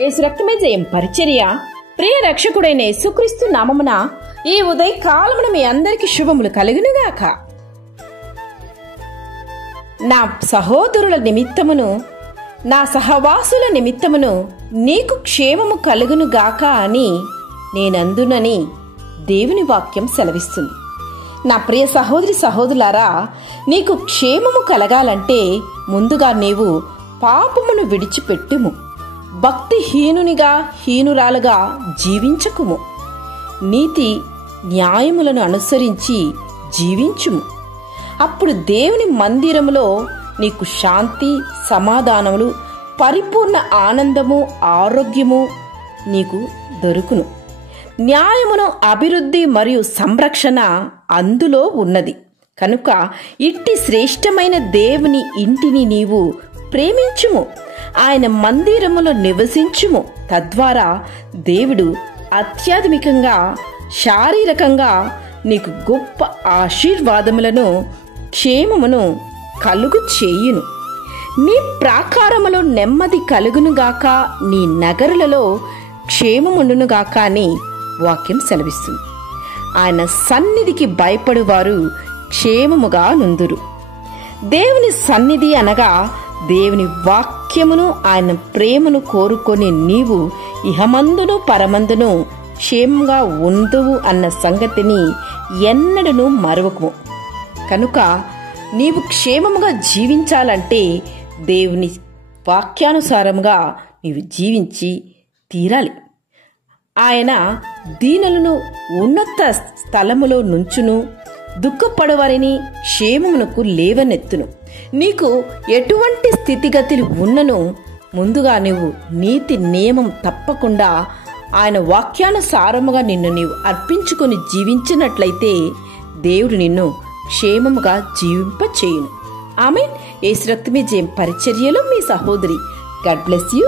యేసు రక్తమే జయం పరిచర్య ప్రియ రక్షకుడైన యేసుక్రీస్తు నామమున ఈ ఉదయ కాలమున మీ అందరికి శుభములు కలుగునుగాక. నా సహోదరుల నిమిత్తమును నా సహవాసుల నిమిత్తమును నీకు క్షేమము కలుగునుగాక అని నేనందునని దేవుని వాక్యం సెలవిస్తుంది. నా ప్రియ సహోదరి సహోదరులారా, నీకు క్షేమము కలగాలంటే ముందుగా నీవు పాపమును విడిచిపెట్టుము, భక్తిహీనునిగా హీనురాలుగా జీవించకుము, నీతి న్యాయములను అనుసరించి జీవించుము. అప్పుడు దేవుని మందిరములో నీకు శాంతి సమాధానములు పరిపూర్ణ ఆనందము ఆరోగ్యము నీకు దొరుకును. న్యాయమును అభివృద్ధి మరియు సంరక్షణ అందులో ఉన్నది కనుక ఇట్టి శ్రేష్టమైన దేవుని ఇంటిని నీవు ప్రేమించుము, ఆయన మందిరములో నివసించుము. తద్వారా దేవుడు ఆధ్యాత్మికంగా శారీరకంగా నీకు గొప్ప ఆశీర్వాదములను క్షేమమును కలుగు చేయును. నీ ప్రాకారములో నెమ్మది కలుగునుగాక, నీ నగరులలో క్షేమముండునుగాక అని వాక్యం సెలవిస్తుంది. ఆయన సన్నిధికి భయపడువారు క్షేమముగా నుందురు. దేవుని సన్నిధి అనగా దేవుని వాక్యమును ఆయన ప్రేమను కోరుకొని నీవు ఇహమందును పరమందును క్షేమంగా ఉందువు అన్న సంగతిని ఎన్నడూ మరవకుము. కనుక నీవు క్షేమముగా జీవించాలంటే దేవుని వాక్యానుసారముగా నీవు జీవించి తీరాలి. ఆయన దీనులను ఉన్నత స్థలములో నుంచును, దుఃఖపడవారిని క్షేమమునకు లేవనెత్తును. నీకు ఎటువంటి స్థితిగతులు ఉన్నను ముందుగా నువ్వు నీతి నియమం తప్పకుండా ఆయన వాక్యానుసారముగా నిన్ను నీవు అర్పించుకొని జీవించినట్లయితే దేవుడు నిన్ను క్షేమముగా జీవింపచేయును. ఆమేన్. యేసు రక్తమే జయం పరిచర్యలో మీ సహోదరి. God bless you.